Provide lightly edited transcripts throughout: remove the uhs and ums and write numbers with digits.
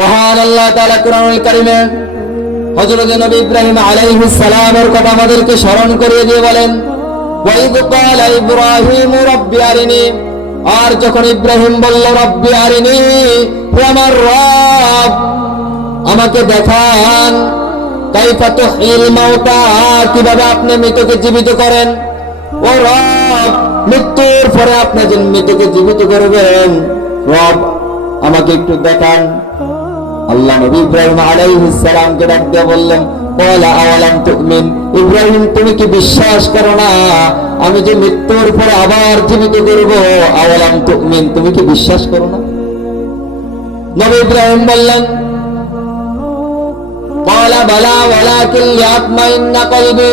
মহান আল্লাহ তাআলা কোরআনুল কারীমে হযরত নবী ইব্রাহিম আলাইহিস সালামের কথা আমাদেরকে স্মরণ করিয়ে দিয়ে বলেন, ওয়াইদ ক্বালা ইব্রাহিম রাব্বি আরিনি, আর যখন ইব্রাহিম বলল রাব্বি আরিনি, হে আমার রব আমাকে দেখান, কাইফা তুহয়িল মাউতা, কিভাবে আপনি মৃতকে জীবিত করেন, ও রব মৃত্যুর পরে আপনি যে মৃতকে জীবিত করবেন, রব আমাকে একটু দেখান। আল্লাহ নবী ইব্রাহিম আলাইহিস সালামকে ডাক দিয়ে বললেন, ক্বালা আওয়ালাম তুমিন, ইব্রাহিম তুমি কি বিশ্বাস করো না আমি যে মৃত্যুর পরে আবার জীবিত করব? আওয়ালাম তুমিন, তুমি কি বিশ্বাস করো না? নবী ইব্রাহিম বললেন, ক্বালা বালা ওয়ালাকিন লিয়াতমাইন্না কলবি,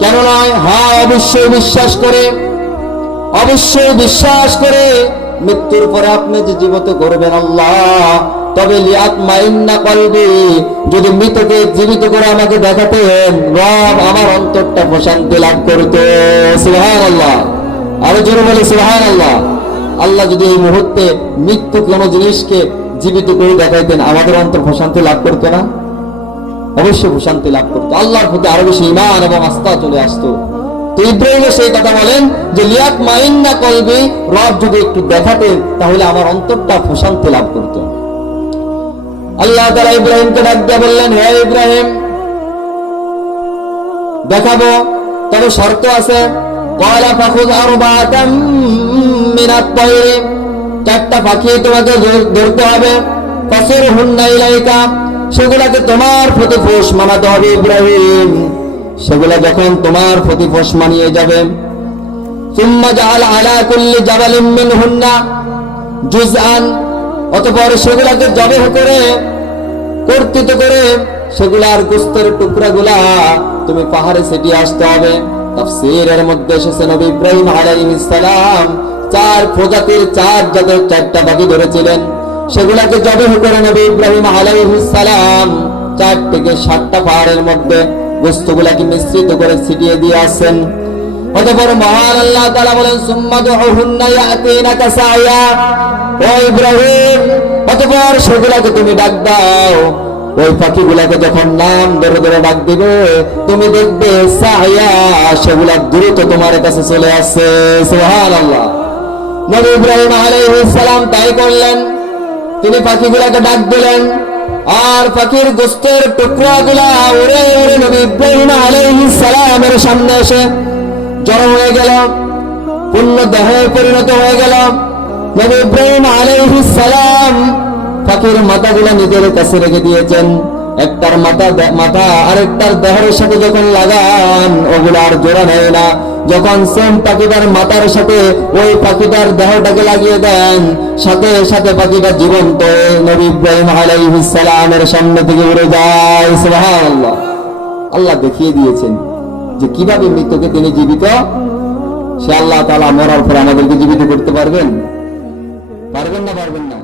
কেন নয়, হ্যাঁ অবশ্যই বিশ্বাস করে, অবশ্যই বিশ্বাস করে মৃত্যুর পরে আপনি যে জীবিত করবেন আল্লাহ, তবে লিয়াতমাইন্না কলবি, যদি মৃতকে জীবিত করে আমাকে দেখাতেন রব আমার অন্তরটা প্রশান্তি লাভ করতো। সুবহানাল্লাহ, আরো জোরে বলে সুবহানাল্লাহ। আল্লাহ যদি এই মুহূর্তে মৃত্যু কোন জিনিসকে জীবিত করে দেখাইতেন, আমাদের অন্তর প্রশান্তি লাভ করতো না? অবশ্যই প্রশান্তি লাভ করতো, আল্লাহর প্রতি আরো বেশি ঈমান এবং আস্থা চলে আসতো। তো ইব্রাহিম সেই কথা বলেন যে লিয়াতমাইন্না কলবি, রব যদি একটু দেখাতেন তাহলে আমার অন্তরটা প্রশান্তি লাভ করতো। আল্লাহ তাআলা ইব্রাহিমকে ডাক দিয়ে বললেন, হে ইব্রাহিম দেখাবো, তবে শর্ত আছে। ক্বালা ফাখুয আরবাআতাম মিনাত তায়রি, চারটা পাখি তোমাকে ধরতে হবে, ফাসিরহুন্না ইলাইকা, সেগুলাকে তোমার প্রতি পোষ মানাতে হবে ইব্রাহিম। সেগুলা যখন তোমার প্রতি পোষ মানিয়ে যাবে, সুম্মা জাআল আলা কুল্লি জাবালিন মিনহুন্না জুজআন, অতঃপর সেগুলাকে জবেহ করে কর্তৃত করে সেগুলার গোস্তের টুকরাগুলা তুমি পাহাড়ে ছিটিয়ে আসতে হবে। তাফসীরের মধ্যে এসেছে নবী ইব্রাহিম আলাইহিস সালাম চার প্রজাতির চার জাতের চারটা পাখি ধরেছিলেন, সেগুলাকে জবেহ করে নবী ইব্রাহিম আলাইহিস সালাম 4 থেকে 7টা পাহাড়ের মধ্যে গোস্তগুলাকে মিশ্রিত করে ছিটিয়ে দিয়ে আসেন। অতঃপর মহান আল্লাহ তাআলা বলেন, সুম্মা দুহুন্না ইয়াতিনাকা সায়া, ও ইব্রাহিম অতঃপর সেগুলাকে তুমি ডাক দাও, ওই পাখিগুলাকে যখন নাম ধরে ধরে ডাক দিবে তুমি দেখবে সায়া, সেগুলা দ্রুত তোমার কাছে চলে আসছে। সুবহানাল্লাহ। নবী ইব্রাহিম আলাইহিস সালাম তাই করলেন, তিনি পাখিগুলাকে ডাক দিলেন, আর পাখির গোস্তের টুকরাগুলা উড়ে উড়ে নবী ইব্রাহিম আলাইহিস সালামের সামনে এসে জড়ো হয়ে গেল, পূর্ণ দেহে পরিণত হয়ে গেল। নবী ইব্রাহিম আলাইহিস সালাম পাখির মাথাগুলা নিজের কাছে রেখে দিয়েছেন, একটার মাথা আরেকটার দেহের সাথে যখন লাগান ওগুলা আর জোড়া নেয় না, যখন সেম পাখিটার মাথার সাথে ওই পাখিটার দেহটাকে লাগিয়ে দেন, সাথে সাথে পাখিটা জীবন্ত নবী ইব্রাহিম আলাইহিস সালামের সামনে থেকে উড়ে যায়। সুবহানাল্লাহ। আল্লাহ দেখিয়ে দিয়েছেন যে কিভাবে মৃতকে তিনি জীবিত, সে আল্লাহ তাআলা মরার পর আমাদেরকে জীবিত করতে পারবেন, পারবেন না?